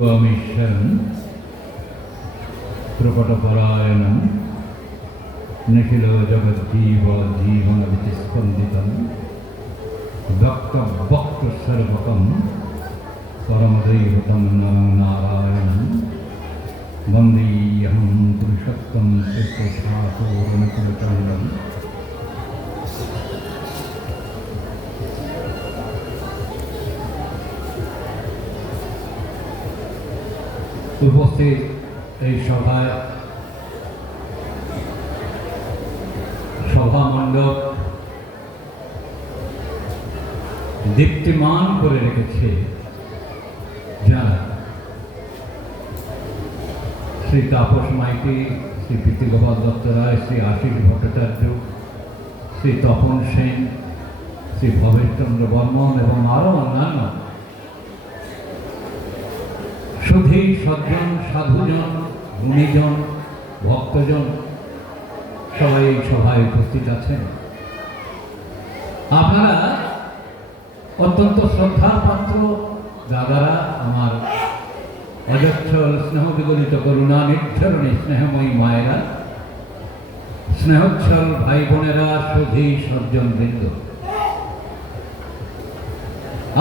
స్వామిశ్వరం త్రిపటపరాయణం నిఖిల జగజ్జీవ జీవన విస్పందితం భక్త భక్త సర్వకం పరమదైవతం నారాయణం వందేయహం పురుషత్వం శివశాసోరణ కులచండం উপস্থিত এই সভায় সভা মণ্ডপ দীপ্তিমান করে রেখেছে। যারা শ্রী তাপস মাইতি, শ্রী প্রীতিগোপাল দত্ত রায়, শ্রী আশিস ভট্টাচার্য, শ্রী তপন সেন, শ্রী ভবেশচন্দ্র বর্মন এবং আরও অন্যান্য সুধী সজ্জন, সাধুজন, গুণীজন, ভক্তজন সবাই এই সভায় উপস্থিত আছেন। আপনারা অত্যন্ত শ্রদ্ধার পাত্র, দাদারা, আমার অজচ্ছল স্নেহ বিগলিত করুণা, নির্ঝরণী স্নেহময়ী মায়েরা, স্নেহচ্ছল ভাই বোনেরা, সুধী সজ্জন বৃন্দ।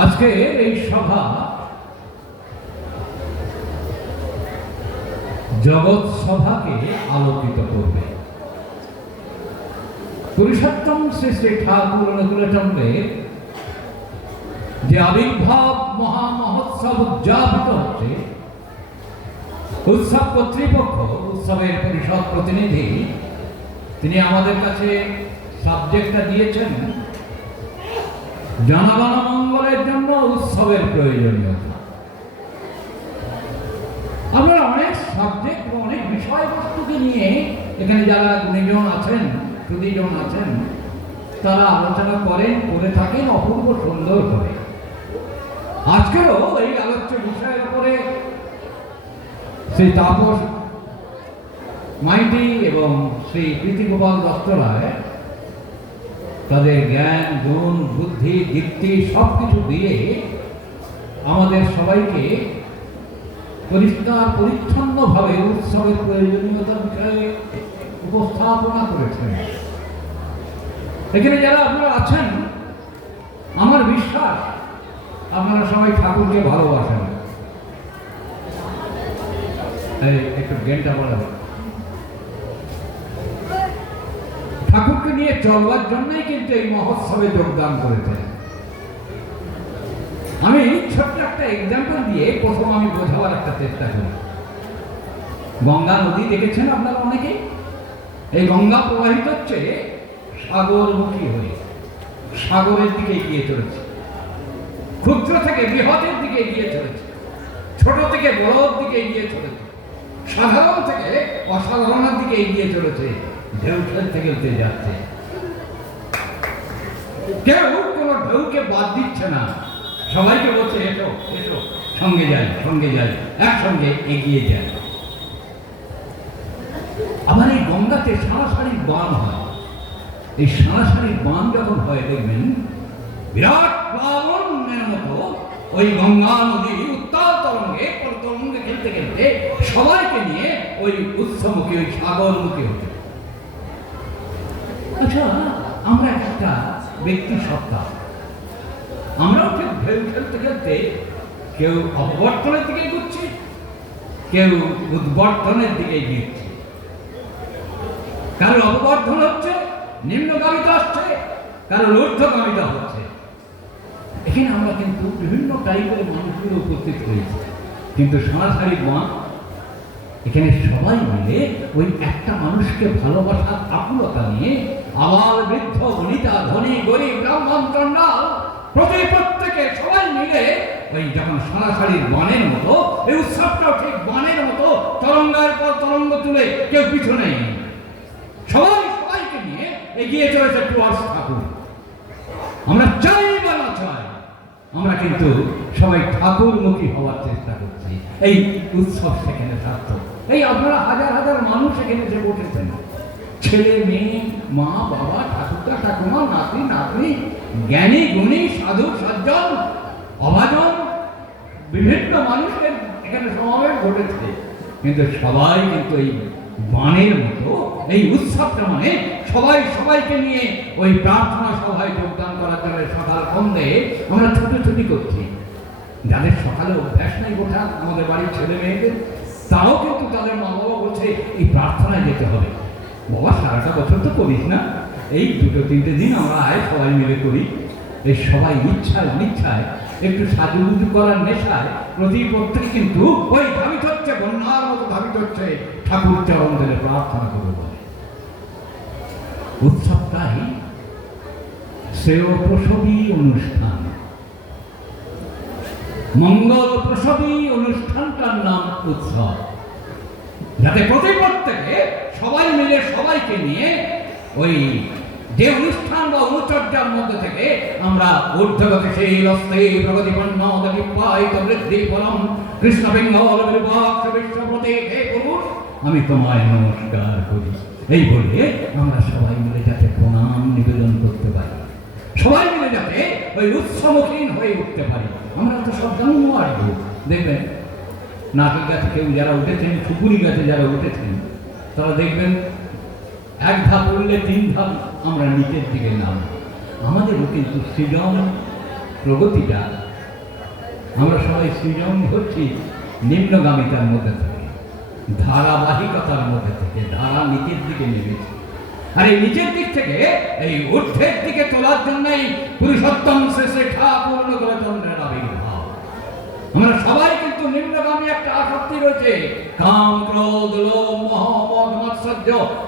আজকে এই সভা জগৎ সভাকে আলোকিত করবে। পুরুষোত্তম শ্রী শ্রী ঠাকুর অনুকূলচন্দ্রের যে আবির্ভাব মহা মহোৎসব উদযাপিত হচ্ছে, উৎসব কর্তৃপক্ষ, উৎসবের পরিষদ প্রতিনিধি, তিনি আমাদের কাছে সাবজেক্টটা দিয়েছেন, জনগণ মঙ্গলের জন্য উৎসবের প্রয়োজনীয়তা। সাবজেক্ট বা অনেক বিষয়বস্তুকে নিয়ে এখানে যারা গুণীজন আছেন সুদীজন আছেন, তারা আলোচনা করেন করে থাকেন অপূর্ব সুন্দর করে। আজকেও এই আলোচ্য বিষয়ের উপরে শ্রী তাপস মাইটি এবং শ্রী প্রীতিগোপাল দত্ত রায় তাদের জ্ঞান, গুণ, বুদ্ধি দীপ্তি সব কিছু দিয়ে আমাদের সবাইকে পরিষ্কার, পরিচ্ছন্নভাবে উৎসবের প্রয়োজনীয়তার বিষয়ে উপস্থাপনা করেছেন। এখানে যারা আপনারা আছেন, আমার বিশ্বাস আপনারা সবাই ঠাকুরকে ভালোবাসেন। একটু জ্ঞানটা বলা ঠাকুরকে নিয়ে চলবার জন্যই কিন্তু এই মহোৎসবে যোগদান করেছেন। আমি ছোট্ট একটা এক্সাম্পল দিয়ে প্রথম আমি বোঝাবার একটা চেষ্টা করি। গঙ্গা নদী দেখেছেন আপনারা অনেকেই এই গঙ্গা প্রবাহিত হচ্ছে সাগরমুখী হয়ে, সাগরের দিকে এগিয়ে চলেছে। ক্ষুদ্র থেকে বৃহতের দিকে এগিয়ে চলেছে, ছোট থেকে বড়র দিকে এগিয়ে চলেছে, সাধারণ থেকে অসাধারণের দিকে এগিয়ে চলেছে, ঢেউ খেলতে খেলতে যাচ্ছে। কেউ কোনো ঢেউকে বাদ দিচ্ছে না। সবাইকে বলছে, এসো এসো। সঙ্গে যাই সঙ্গে যাই একসঙ্গে এগিয়ে যাই আবার এই গঙ্গাতে সারাসারি বান হয়। এই সারাসারি বান যখন হয়, দেখবেন বিরাট প্লাবনের মতো ওই গঙ্গা নদী উত্তাল তরঙ্গে তরঙ্গে খেলতে খেলতে সবাইকে নিয়ে ওই উৎসমুখী, ওই সাগরমুখী হতে আচ্ছা আমরা একটা ব্যক্তি সত্তা। আমরাও ঠিক ঢেউ খেলতে খেলতে কেউ অপবর্তনের দিকে ঘুরছি কেউ উদ্বর্তনের দিকে গিয়েছে কারোর অপবর্ধন হচ্ছে, নিম্নগামিতা আসছে কারোর ঊর্ধ্বগামিতা হচ্ছে। এখানে আমরা কিন্তু বিভিন্ন টাইপের মানুষগুলো উপস্থিত হয়েছি। কিন্তু সরাসরি মা, এখানে সবাই মিলে ওই একটা মানুষকে ভালোবাসার আকুলতা নিয়ে আবার বৃদ্ধ বনিতা ধনী গরিব ব্রাহ্মণ চণ্ডাল প্রতি প্রত্যেকে সবাই মিলে ওই যখন সরাসরি বনের মতো, এই উৎসবটাও ঠিক বনের মতো, তরঙ্গার পর তরঙ্গ তুলে কেউ পিছু নেই সবাই সবাইকে নিয়ে এগিয়ে চলেছে টুয়ার্স ঠাকুর। আমরা চাই বা না চাই। আমরা কিন্তু সবাই ঠাকুরমুখী হওয়ার চেষ্টা করছি। এই উৎসব সেখানে সার্থক এই আপনারা হাজার হাজার মানুষ এখানে এসে বসেছেন। ছেলে, মেয়ে, মা, বাবা, ঠাকুরদা, ঠাকুমা, নাতি, নাতনি জ্ঞানী, গুণী, সাধু, সজ্জন, অভাজন, বিভিন্ন মানুষের এখানে সমাবেশ ঘটেছে। কিন্তু সবাই কিন্তু এই বানের মতো, এই উৎসবটা মানে সবাই সবাইকে নিয়ে ওই প্রার্থনা সভায় যোগদান করার জন্য সকাল সন্ধে আমরা ছুটোছুটি করছি। যাদের সকালে অভ্যাস নেই ওঠা আমাদের বাড়ির ছেলে মেয়েদের তাও কিন্তু তাদের মা বাবা বলছে, এই প্রার্থনায় যেতে হবে। বাবা, সারাটা বছর তো করিস না। এই দুটো তিনটে দিন আমরা আয় সবাই মিলে করি। এই সবাই ইচ্ছায়, অনিচ্ছায়, একটু সাজুগুজু করার নেশায় প্রতি প্রত্যেকে কিন্তু ওই ধাবিত হচ্ছে, বন্যার মতো ধাবিত হচ্ছে। ঠাকুর চরণ ধরে প্রার্থনা করে বলে। উৎসবটাই শ্রেয় প্রসবী অনুষ্ঠান। মঙ্গল প্রসবী অনুষ্ঠানটার নাম উৎসব। যাতে প্রতি প্রত্যেকে সবাই মিলে সবাইকে নিয়ে ওই যে অনুষ্ঠান বা অনুচর্যার মধ্যে থেকে আমরা ঊর্ধ্বগতিশীল প্রগতিপন্ন বৃদ্ধি ফলম। বিশ্বপ্রতি হে আমি তোমায় নমস্কার করি। এই বলে আমরা সবাই মিলে যাতে প্রণাম নিবেদন করতে পারি। সবাই মিলে যাতে ওই উৎসমুখীন হয়ে উঠতে পারি। আমরা তো সব জন্ম আসব দেখবেন? নাকের গাছে কেউ যারা উঠেছেন সুপুরি গাছে যারা উঠেছেন, তারা দেখবেন, এক ধাপ উঠলে তিন ধাপ আমরা নিচের দিকে নাম আমাদেরও কিন্তু সৃজন প্রগতিটা, আমরা সবাই সৃজন হচ্ছি নিম্নগামিতার মধ্যে থেকে, ধারাবাহিকতার মধ্যে থেকে, ধারা নীতির দিকে নেমেছি। আর এই নিচের দিক থেকে, এই ঊর্ধ্বের দিকে তোলার জন্যই পুরুষোত্তম শেষে ঠাকুর করে আমরা সবাই কিন্তু নিম্নগামী একটা আসক্তি রয়েছে। কাম, ক্রোধ, লোভ, মোহ, মদ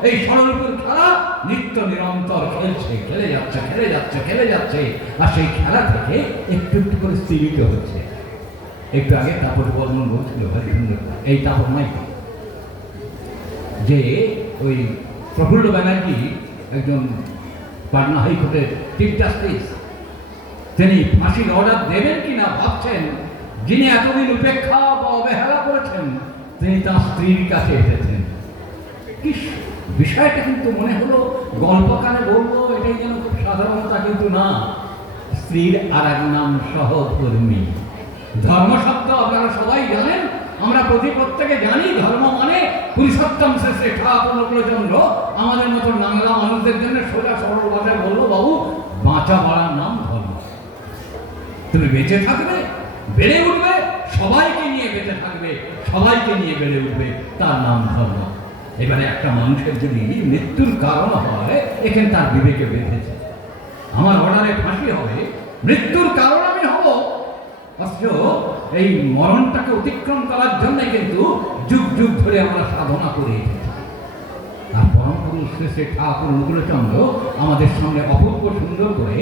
এই সরলপুর খেলা নিত্য নিরন্তর খেলছে, খেলে যাচ্ছে খেলে যাচ্ছে খেলে যাচ্ছে। আর সেই খেলা থেকে একটু একটু করে স্থিরিত হচ্ছে। একটু আগে তাপর বর্মন বলছিল এই তাপর নাই যে ওই প্রফুল্ল ব্যানার্জি, একজন পাটনা হাইকোর্টের চিফ জাস্টিস তিনি ফাঁসির অর্ডার দেবেন কিনা ভাবছেন যিনি এতদিন উপেক্ষা বা অবহেলা করেছেন, তিনি তার স্ত্রীর কাছে এসেছেন। কি বিষয়টা কিন্তু মনে হলো, গল্পকারে বলব এটাই যেন খুব সাধারণতা কিন্তু না। স্ত্রীর আর এক নাম সহধর্মী। ধর্ম আপনারা সবাই জানেন, আমরা প্রতি প্রত্যেকে জানি, ধর্ম মানে পুরুষোত্তম শেষে ঠাকুর নকুলচন্দ্র আমাদের মতো নাংলা মানুষদের জন্য সোজা সরল ভাষায় বলল, বাবু, বাঁচা বাড়ার নাম ধর্ম। তুমি বেঁচে থাকবে বেড়ে উঠবে, সবাইকে নিয়ে বেঁচে থাকবে, সবাইকে নিয়ে বেড়ে উঠবে, তার নাম ধর্ম। এবারে একটা মানুষের যদি মৃত্যুর কারণ হয়, এখানে তার বিবেকে বেঁধেছে। আমার অর্ডারে ফাঁসি হবে, মৃত্যুর কারণ আমি হব। অথচ এই মরণটাকে অতিক্রম করার জন্য কিন্তু যুগ যুগ ধরে আমরা সাধনা করে আর পরম শ্রেষ্ঠ ঠাকুর অনুকূলচন্দ্র আমাদের সঙ্গে অপূর্ব সুন্দর করে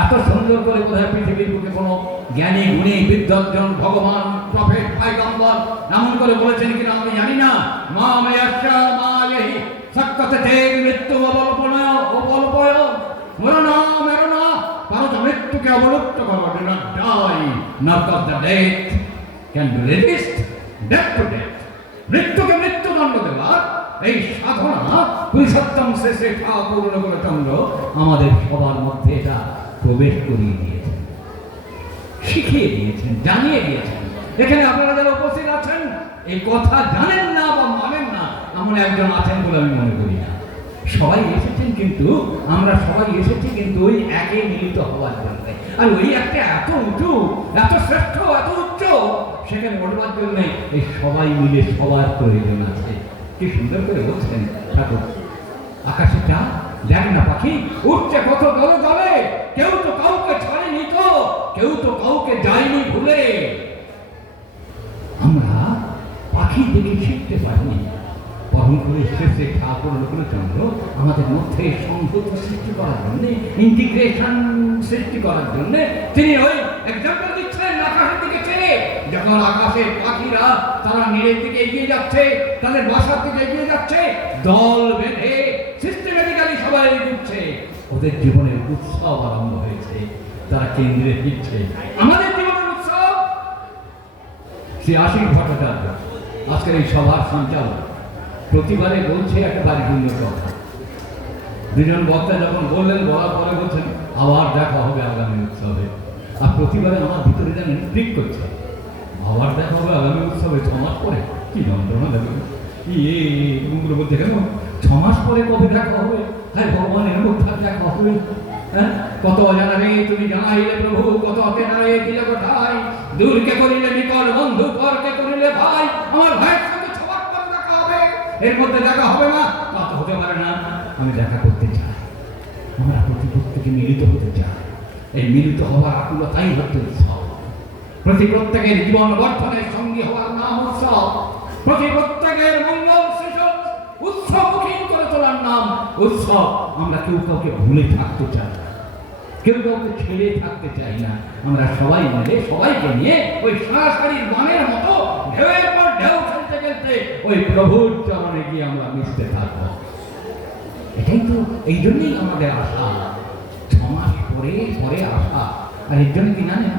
এত সুন্দর করে বোধহয় পৃথিবীর বুকে কোনো জ্ঞানী, গুণী, বিদ্বজ্জন, ভগবান প্রফেট পাইগম্বর এমন করে বলেছেন কিনা আমি জানি না। মা মেয়াশা মা এই সত্যতে তে মৃত্যু অবলপনা অবলপয় মরো না, মেরো না। ভারত মৃত্যুকে অবলুপ্ত করো। Not die not of the death can do resist death to death মৃত্যুকে মৃত্যুদণ্ড দেওয়ার এই সাধনা, পুরুষোত্তম শেষে ঠাকুর চন্দ্র আমাদের সবার মধ্যে এটা প্রবেশ করিয়ে দিয়েছেন। শিখিয়ে দিয়েছেন, জানিয়ে দিয়েছেন। এখানে আপনারা যারা উপস্থিত আছেন, এই কথা জানেন না বা মানেন না, এমন একজন আছেন বলে আমি মনে করি না। সবাই এসেছেন কিন্তু, আমরা সবাই এসেছি কিন্তু ওই একে মিলিত হওয়ার জন্য। আর ওই একটা এত উঁচু, এত শ্রেষ্ঠ, এত উচ্চ, সেখানে ওঠবার জন্য এই সবাই মিলে সবার প্রয়োজন আছে। কি সুন্দর করে বলছেন ঠাকুর। আকাশে চা দেখ না পাখি, উঠছে কত দলে দলে। কেউ তো কাউকে ছাড়েনি তো, কেউ তো কাউকে যায়নি ভুলে। আমরা পাখি দেখে শিখতে পারিনি। পরম করে শেষে ঠাকুর আমাদের মধ্যে সংহতি সৃষ্টি করার ইন্টিগ্রেশন সৃষ্টি করার তিনি ওই এক্সাম্পল দিচ্ছেন আকাশের দিকে চেয়ে। যখন আকাশে পাখিরা তারা নীড়ের দিকে এগিয়ে যাচ্ছে, তাদের বাসার দিকে এগিয়ে যাচ্ছে, দল বেঁধে সিস্টেমেটিক্যালি সবাই এগিয়ে ওদের জীবনের উৎসব আরম্ভ হয়েছে তারা কেন্দ্রে ফিরছে। আমাদের জীবনের উৎসব? শ্রী আশিক ভট্টাচার্য, আজকের এই সভার সঞ্চালক, প্রতিবারে বলছে একটা বাড়িপূর্ণ কথা। দুজন বক্তা যখন বললেন, বলার পরে বলছেন, আবার দেখা হবে আগামী উৎসবে। আর প্রতিবারে আমার ভিতরে যেন ক্লিক করছে, আবার দেখা হবে আগামী উৎসবে, ছ মাস পরে? কি যন্ত্রণা দেবে? কি এ মুখগুলো বলতে কেন? ছ মাস পরে কবে দেখা হবে? হ্যাঁ ভগবানের হবে হ্যাঁ কত অজানা রে তুমি জানাইলে প্রভু, কত অচেনা রে দিলে কোথায়? দূরকে করিলে নিকট, বন্ধু পরকে করিলে ভাই। আমার ভাইয়ের ছ মাস পরে দেখা হবে, এর মধ্যে দেখা হবে না। তা তো হতে পারে না, আমি দেখা করতে চাই। আমরা প্রতি মিলিত হতে চাই। এই মিলিত হওয়ার আকুলতাই হচ্ছে উৎসব। প্রতি প্রত্যেকের জীবন বর্ধনের সঙ্গী হওয়ার নাম উৎসব। প্রতি প্রত্যেকের মঙ্গল সৃজন উৎসবমুখী করে নাম উৎসব। আমরা কেউ কাউকে ভুলে থাকতে চাই না। কেউ কাউকে ছেড়ে থাকতে চাই না। আমরা সবাই মিলে সবাইকে নিয়ে ওই সারাসারির গানের মতো ঢেউয়ের পর ঢেউ খেলতে খেলতে ওই প্রভুর চরণে গিয়ে আমরা মিশতে এটাই তো এই জন্যই আমাদের আশা। ছ পরে পরে আশা। আর এর জন্য কি জানেন?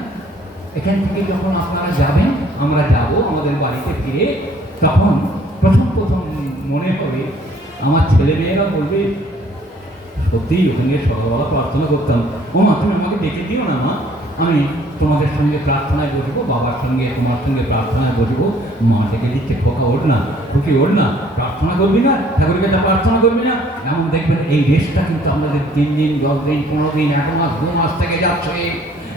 এখান থেকে যখন আপনারা যাবেন, আমরা যাব আমাদের বাড়িতে ফিরে, তখন প্রথম প্রথম মনে হবে আমার ছেলে মেয়েরা বলবে, সত্যিই ওখানে সকালবেলা প্রার্থনা করতাম। ও মা, তুমি আমাকে ডেকে দিও না মা। আমি তোমাদের সঙ্গে প্রার্থনায় বসবো, বাবার সঙ্গে, তোমার সঙ্গে প্রার্থনায় বসবো। মা ডেকে দিচ্ছে, খোকা, ওঠ না খুকি ওঠ না। প্রার্থনা করবি না ঠাকুরকে তা প্রার্থনা করবি না। এমন দেখবেন এই রেসটা কিন্তু আমাদের তিন দিন, দশ দিন, পনেরো দিন, এক মাস, দু মাস থেকে যাচ্ছে।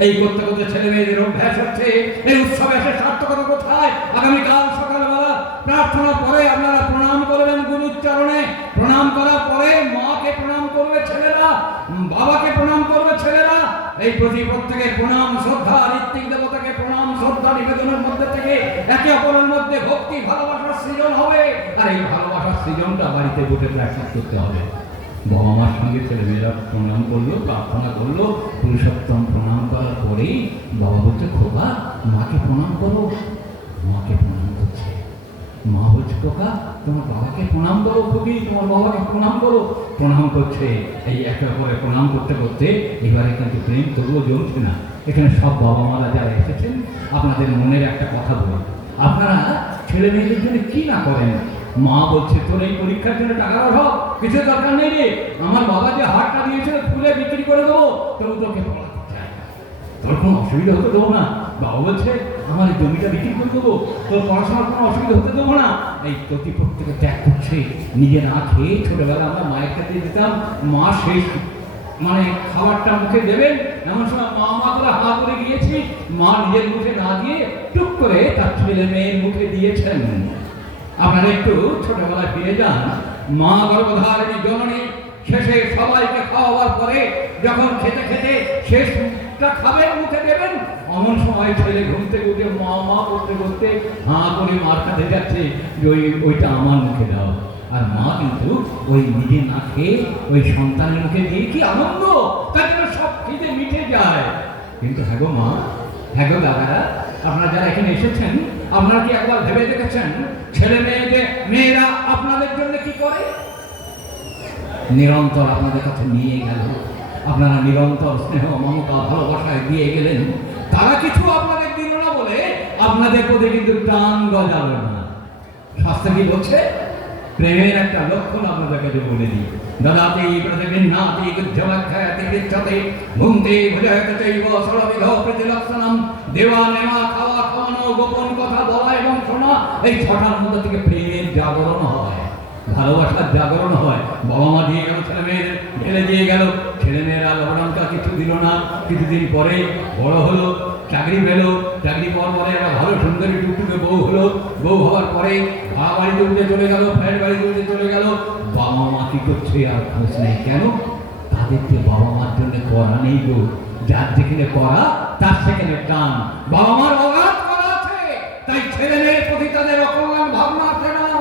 এই করতে করতে ছেলে মেয়েদের অভ্যাস হচ্ছে। এই উৎসবে এসে সার্থকতা কোথায়? আগামীকাল সকালবেলা প্রার্থনার পরে আপনারা প্রণাম করবেন গুরুর চরণে। প্রণাম করার পরে মাকে প্রণাম করবে ছেলেরা, বাবাকে প্রণাম করবে ছেলেরা। এই প্রতি প্রত্যেকের প্রণাম, শ্রদ্ধা, ঋত্বিক দেবতাকে প্রণাম, শ্রদ্ধা, নিবেদনের মধ্যে থেকে একে অপরের মধ্যে ভক্তি, ভালোবাসার সৃজন হবে। আর এই ভালোবাসার সৃজনটা বাড়িতে বসে প্র্যাকটিস করতে হবে। বাবা মার সঙ্গে ছেলে মেয়েরা প্রণাম করল, প্রার্থনা করল। পুরুষোত্তম প্রণাম করার পরেই বাবা বলছে, খোকা, মাকে প্রণাম করো। মাকে মা বলছে খোকা তোমার বাবাকে প্রণাম করো খুবই তোমার বাবাকে প্রণাম করো। প্রণাম করছে, এই একে অপরে প্রণাম করতে করতে এবারে কিন্তু প্রেম তবুও জমছে না। এখানে সব বাবা মারা যারা এসেছেন, আপনাদের মনের একটা কথা বলি। আপনারা ছেলে মেয়েদের জন্য কি না করেন? মা বলছে, তোর এই পরীক্ষার জন্য টাকা অভাব কিছু দরকার নেই রে। আমার বাবা যে হাটটা দিয়েছিল খুলে বিক্রি করে দেবো, তবু তোকে তোর কোনো অসুবিধা হতে, দেবো না। বাবা বলছে আমার জমিটা বিক্রি করে দেবো, তোর পড়াশোনার কোনো অসুবিধা হতে দেবো না। এই প্রতি প্রত্যেকে ত্যাগ করছে, নিজে না খেয়ে ছোটবেলা আমরা মায়ের কাছে দিতাম মা শেষ মানে খাবারটা মুখে দেবেন, এমন সময় মা মা করে হা করে গিয়েছি, মা নিজের মুখে না দিয়ে টুক করে তার ছেলে মেয়ের মুখে দিয়েছেন। আপনারা একটু ছোটবেলায় ফিরে যান। মা গর্ভধারিণী জননী শেষে সবাইকে খাওয়াবার পরে যখন খেতে খেতে শেষটা খাবেন, মুখে দেবেন এমন সময় ছেলে ঘুম থেকে উঠে মা মা করতে করতে হাঁ করে মার কাছে যাচ্ছে, যে ওই, ওইটা আমার মুখে দাও। আর মা কিন্তু ওই নিজে না খেয়ে ওই সন্তানের মুখে দিয়ে কি আনন্দ? তার জন্য সব খিদে মিটে যায়। কিন্তু হ্যাঁ গো মা হ্যাঁ গো দাদারা, আপনারা যারা এখানে এসেছেন, আপনারা কি একবার ভেবে দেখেছেন? ছেলে মেয়েদের, মেয়েরা আপনাদের জন্য কি করে? নিরন্তর আপনাদের কাছে নিয়ে গেল। আপনারা নিরন্তর স্নেহ, মমতা, ভালোবাসায় দিয়ে গেলেন। তারা কিছু আপনাদের দিল না বলে আপনাদের প্রতি কিন্তু টান গজালো না। শাস্ত্র কি বলছে? প্রেমের একটা লক্ষণ আপনাদের কাছে বলে দিই। দদাতে প্রতিবিন্নাতি গুজ্জমক্ষয়তি গৃচ্ছতে ভুঙ্ক্তে ভুজয়তে চৈব সরবিধ প্রতিলক্ষণম। দেওয়া, নেওয়া, খাওয়া, খাওয়ানো, গোপন কথা বলা এবং শোনা, এই ছটার মধ্যে থেকে প্রেমের জাগরণ হয়। ভালোবাসার জাগরণ হয়। বাবা মা দিয়ে গেল, ছেলে মেয়েদের ঢেলে দিয়ে গেল। ছেলে মেয়েরা লবণাঙ্কা কিছু দিল না। কিছুদিন পরে বড় হলো, চাকরি পেল। চাকরি পাওয়ার পরে একটা ভালো সুন্দরী টুকটুকে বউ হলো। বউ হওয়ার পরে ভাড়া বাড়িতে উঠে চলে গেল, ফ্ল্যাট বাড়িতে উঠে চলে গেল। বাবা মা কি করছে আর খোঁজ নেই কেন? তাদেরকে বাবা মার জন্য করা নেই গো। যার যেখানে করা, তার সেখানে টান। বাবা মার অগাধ করা আছে। তাই ছেলে মেয়ের প্রতি তাদের অকল্যাণ ভাবনা আছে না।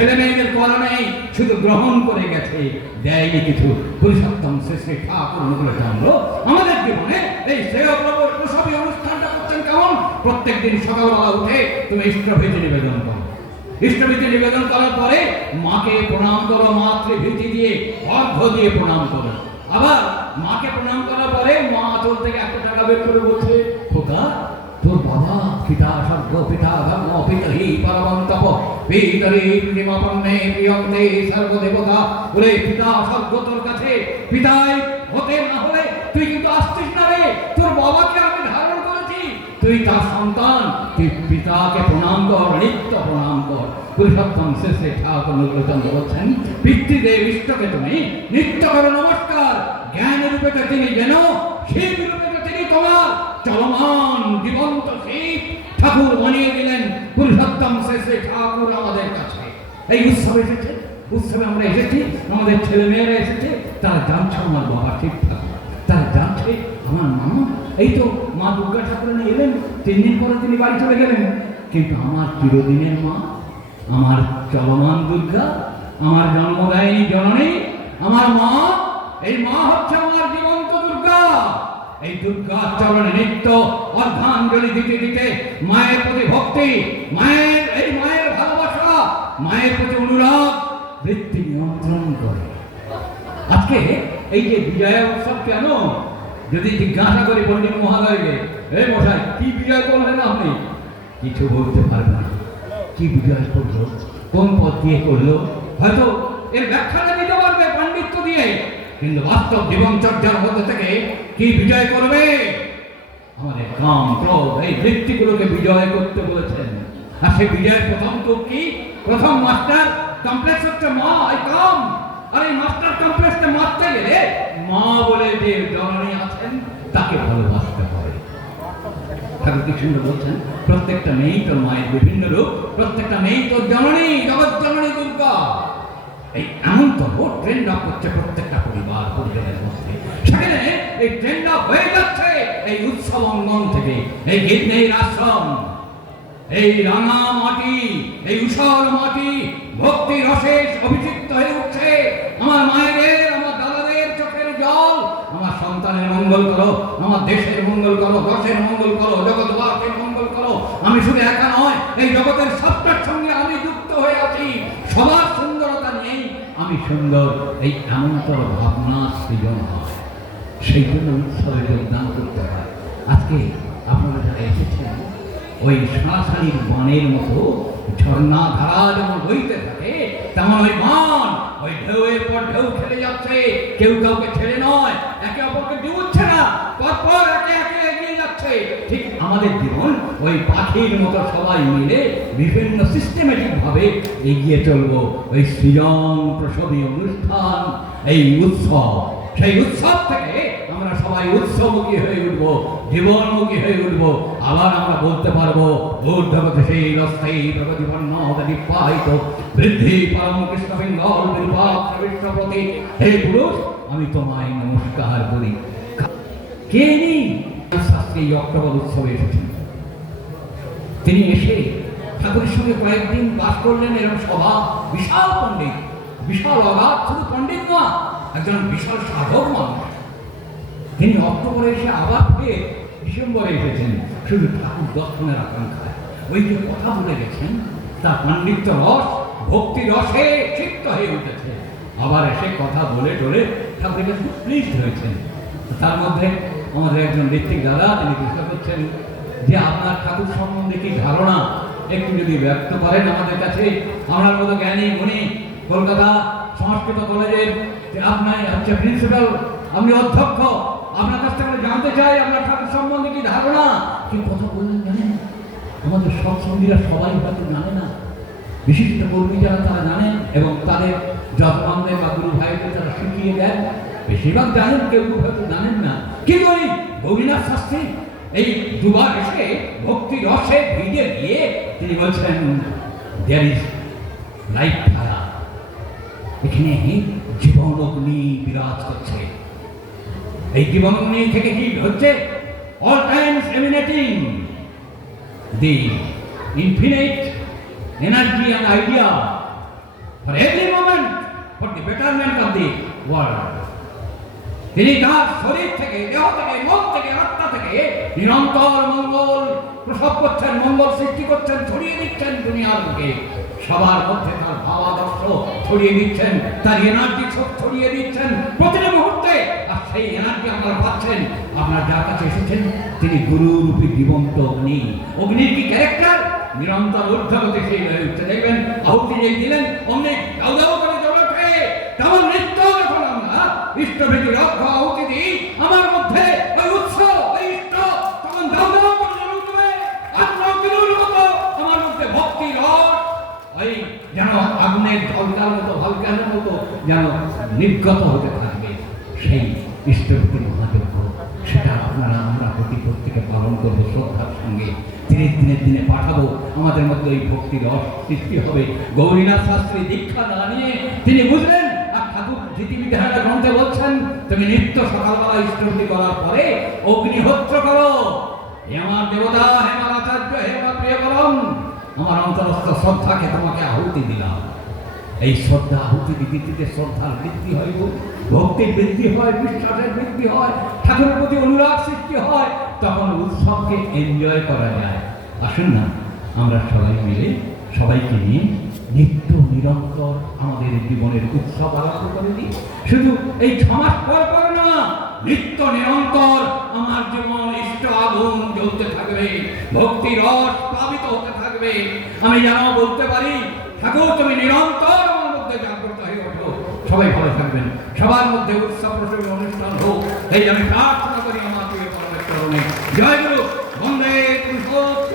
ছেলে মেয়েদের করা নেই শুধু গ্রহণ করে গেছে, দেয়নি কিছু। পুরুষোত্তম শেষে ঠাকুর অনুগ্রহ জানলো, আমাদের জীবনে এই শ্রেয় প্রভু সবই অনুষ্ঠানটা করছেন কেমন? প্রত্যেক দিন সকালবেলা উঠে তুমি ইষ্টভীতি নিবেদন করো। ইষ্টভীতি নিবেদন করার পরে মাকে প্রণাম করো, মাতৃভীতি দিয়ে অর্ঘ দিয়ে প্রণাম করো। আবার মাকে প্রণাম করার পরে মা চোর থেকে একটা টাকা বের করে বলছে, খোকা, তোর বাবা পিতা, স্বর্গ পিতা তোর কাছে পিতাই হতে না হলে তুই কিন্তু আসছিস না রে। তোর বাবাকে আমি ধারণ করেছি। তুই তার সন্তান। তুই পিতাকে প্রণাম কর, নিত্য প্রণাম কর। পুরুষোত্তম শেষে ঠাকুর নজরুলচন্দ্র বলছেন, পিতৃদেব ইষ্টকে তুমি নিত্য করো, নমস্কার। জ্ঞান রূপে তিনি যেন শিব রূপে তিনি তোমার চলমান জীবন্ত শিব। ঠাকুর বানিয়ে দিলেন পুরুষোত্তম শেষে ঠাকুর আমাদের কাছে। এই উৎসব এসেছে, উৎসবে আমরা এসেছি, আমাদের ছেলে মেয়েরা এসেছে, তারা জানছে আমার বাবা ঠিকঠাক তারা জানছে আমার মামা। এই তো মা দুর্গা ঠাকুরানি এলেন তিন দিন পরে তিনি বাড়ি চলে গেলেন। কিন্তু আমার চিরদিনের মা, আমার চলমান দুর্গা, আমার জন্মদায়িনী জননী, আমার মা, এই মা হচ্ছে আমার জীবন্ত দুর্গা। এই দুর্গা চরণে নিত্য অর্ধাঞ্জলি দিতে দিতে মায়ের প্রতি ভক্তি, মায়ের এই মায়ের ভালোবাসা, মায়ের প্রতি অনুরাগ বৃত্তি নিয়ন্ত্রণ করে। আজকে এই যে বিজয়া উৎসব কেন? যদি জিজ্ঞাসা করি পণ্ডিত মহাদয়কে এই মশাই, কি বিজয় করলেন আপনি? কিছু বলতে পারবে না। কি বিজয় করল? কোন পথ দিয়ে করল? হয়তো এর ব্যাখ্যাটা দিতে পারবে পাণ্ডিত্য দিয়ে কিন্তু বাস্তব জীবনচর্যার মধ্যে থেকে কি বিজয় করবে? আমাদের কাম ক্রোধ, এই বৃত্তিগুলোকে বিজয় করতে বলেছেন। আর সেই বিজয়ের প্রথম তো কি? প্রথম মাস্টার কমপ্লেক্স হচ্ছে মা, এই কাম। আর এই মাস্টার কমপ্লেক্সটা মারতে গেলে মা বলে যে জননী আছেন, তাকে ভালোবাসতে হবে। ঠাকুর কি সুন্দর বলছেন? প্রত্যেকটা মেয়েই তোর মায়ের বিভিন্ন রূপ, প্রত্যেকটা মেয়েই তোর জননী, জগৎ জননী দুর্গা। এই এমন তব ট্রেন্ড আপ করছে প্রত্যেকটা পরিবার পরিবারের মধ্যে। সেখানে এই ট্রেন্ড আপ হয়ে যাচ্ছে এই উৎসব অঙ্গন থেকে। এই গির্নেই আশ্রম, এই রাঙা মাটি, এই উষর মাটি, ভক্তি রসে অভিষিক্ত হয়ে উঠছে। আমার মায়েদের, আমার দাদাদের চোখের জল। আমার সন্তানের মঙ্গল করো, আমার দেশের মঙ্গল করো দশের মঙ্গল করো, জগৎবাসীর মঙ্গল করো। আমি শুধু একা নয়, এই জগতের সবটার সঙ্গে আমি যুক্ত হয়ে আছি। সবার সুন্দর এই এমনতর ভাবনা সৃজন হয়। সেই জন্য উৎসবে যোগদান করতে হয়। আজকে আপনারা যারা এসেছেন, ওই সাঁড়াশাড়ির বানের মতো ঝর্ণা ধারা যেমন বইতে থাকে, তেমন ওই বান, ওই ঢেউয়ের পর ঢেউ খেলে যাচ্ছে। কেউ কাউকে ছেড়ে নয়, একে অপরকে ডুবুচ্ছে না পরপর একে একে এগিয়ে যাচ্ছে। ঠিক আমাদের ওই পাখির মতো সবাই মিলে বিভিন্ন সিস্টেমেটিক ভাবে এগিয়ে চলবো। ওই সৃজন প্রসবী অনুষ্ঠান, এই উৎসব। সেই উৎসব থেকে আমরা সবাই উৎসবমুখী হয়ে উঠব, জীবনমুখী হয়ে উঠব। আবার আমরা বলতে পারব আমি তোমায় নমস্কার করি। কে নেই? শাস্ত্রী অক্টোবর উৎসবে এসেছেন তিনি এসে ঠাকুরের সঙ্গে কয়েকদিন বাস করলেন, এরকম সভা, বিশাল পণ্ডিত, বিশাল অগাধ, শুধু পণ্ডিত না, একজন বিশাল সাধক মানুষ। তিনি অক্টোবরে এসে আবার ফিরে ডিসেম্বরে এসেছেন, শুধু ঠাকুর দর্শনের আকাঙ্ক্ষায়। ওই যে কথা বলে গেছেন, তার পাণ্ডিত্য রস, ভক্তি রসে ক্ষিপ্ত হয়ে উঠেছে। আবার এসে কথা বলে টলে ঠাকুরের খুব প্লিজড হয়েছেন। তার মধ্যে আমাদের একজন ঋত্বিক দাদা, তিনি চেষ্টা করছেন যে আপনার ঠাকুর সম্বন্ধে কি ধারণা একটু যদি ব্যক্ত করেন আমাদের কাছে, আমার মতো জ্ঞানী উনি কলকাতা সংস্কৃত কলেজের আপনার হচ্ছে প্রিন্সিপাল আপনি অধ্যক্ষ, আপনার কাছ থেকে জানতে চাই আপনার ঠাকুর সম্বন্ধে কি ধারণা। কি কথা বললেন জানেন? আমাদের সৎসঙ্গীরা সবাই হয়তো জানে না। বিশিষ্ট কর্মী যারা, তারা জানেন এবং তাদের যজমানদের বা গুরু ভাইদের তারা শিখিয়ে দেন। বেশিরভাগ জানেন, কেউ হয়তো জানেন না। কিন্তু ওই গৌরীনাথ শাস্ত্রী এই দুবার এসে ভক্তি রসে ভিজে গিয়ে তিনি বলছেন দেয়ার ইজ লাইফ ধারা। এখানে জীবন অগ্নি বিরাজ করছে। এই জীবন অগ্নি থেকে কি হচ্ছে? All times emanating the infinite energy and idea for every moment for the betterment of the world তিনি তার শরীর থেকে, দেহ থেকে, মন থেকে, আত্মা থেকে নিরন্তর মঙ্গল প্রসব করছেন, মঙ্গল সৃষ্টি করছেন, ছড়িয়ে দিচ্ছেন দুনিয়ার বুকে। সবার মধ্যে তার ভাবাদর্শ ছড়িয়ে দিচ্ছেন, তার এনার্জি সব ছড়িয়ে দিচ্ছেন। প্রতিটি মুহূর্তে আর সেই এনার্জি আপনারা পাচ্ছেন। আপনার যার কাছে এসেছেন, তিনি গুরুরূপী জীবন্ত অগ্নি। অগ্নির কি ক্যারেক্টার নিরন্তর ঊর্ধ্বগতি সেই হয়ে উঠছে দেখবেন, আহুতি যেই দিলেন, অমনি দাউ দাউ উচিত আমার মধ্যে ওই উৎস ওই ইষ্ট তখন উঠবে মতো আমার মধ্যে ভক্তি ওই যেন আগুনের ঝলকার মতো ভলকানের মতো যেন নির্গত হতে থাকবে সেই মহাদেব। সেটা আপনারা, আমরা প্রতি প্রত্যেকে পালন করব শ্রদ্ধার সঙ্গে। দিনে দিনে দিনে পাঠাবো। আমাদের মধ্যে ওই ভক্তি রস সৃষ্টি হবে। গৌরীনাথ শাস্ত্রী দীক্ষা দাঁড়িয়ে তিনি বুঝলেন ধৃতিবিধারা গ্রন্থে বলছেন, তুমি নিত্য সকালবেলা ইষ্টভূতি করার পরে অগ্নিহোত্র করো। হে আমার দেবতা, হে আমার আচার্য, হে আমার প্রিয় করম আমার অন্তরস্থ শ্রদ্ধাকে তোমাকে আহুতি দিলাম। এই শ্রদ্ধা আহুতি দিতে শ্রদ্ধার বৃদ্ধি হয়। ভক্তির বৃদ্ধি হয়, বিশ্বাসের বৃদ্ধি হয়, ঠাকুরের প্রতি অনুরাগ সৃষ্টি হয়, তখন উৎসবকে এনজয় করা যায়। আসুন না, আমরা সবাই মিলে সবাইকে নিয়ে নিত্য নিরন্তর আমাদের জীবনের উৎসব আরম্ভ করে দিই। শুধু এই ছমাস পর পর না, নিত্য নিরন্তর আমার জীবন ইষ্ট আগুন জ্বলতে থাকবে ভক্তি রস প্লাবিত হতে থাকবে। আমি যেন বলতে পারি, ঠাকুর, তুমি নিরন্তর আমার মধ্যে জাগ্রত হয়ে ওঠো। সবাই ভালো থাকবেন। সবার মধ্যে উৎসব প্রসঙ্গে অনুষ্ঠান হোক এই আমি প্রার্থনা করি আমার প্রিয় জয় গুরু, বন্দে পুরুষোত্তম